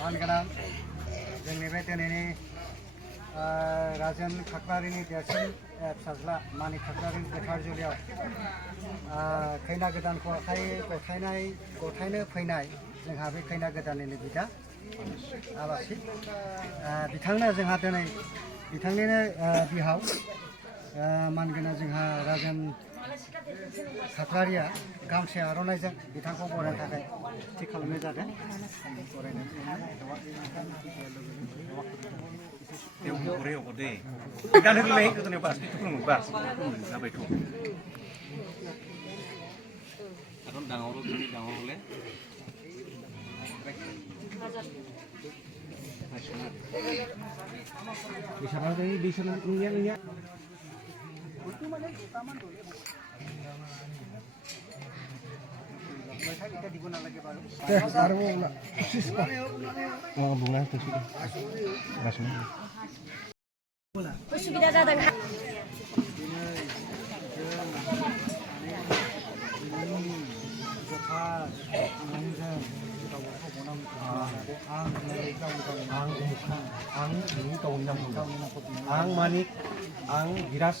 मानगोनां जोंनि बे दिनैनि राजेन खाख्लारिनि देरसिन फिसाज्ला मानिक खाख्लारिनि गोथार जुलियाव खैना गोदानखौ आखाइ गथायनो फैनाय जोंहा बे खैना गोदाननिनो बिदा आलासि बिथांनो जोंहा दिनै बिथांनिनो बिहाव मानगोनां जोंहा राजेन खाख्लारिया गामसे आर'नाइजों बिथांखौ बरायनो थाखाय थि खालामनाय जादों। उसुबिदा जादों आं मानिक आं गिराज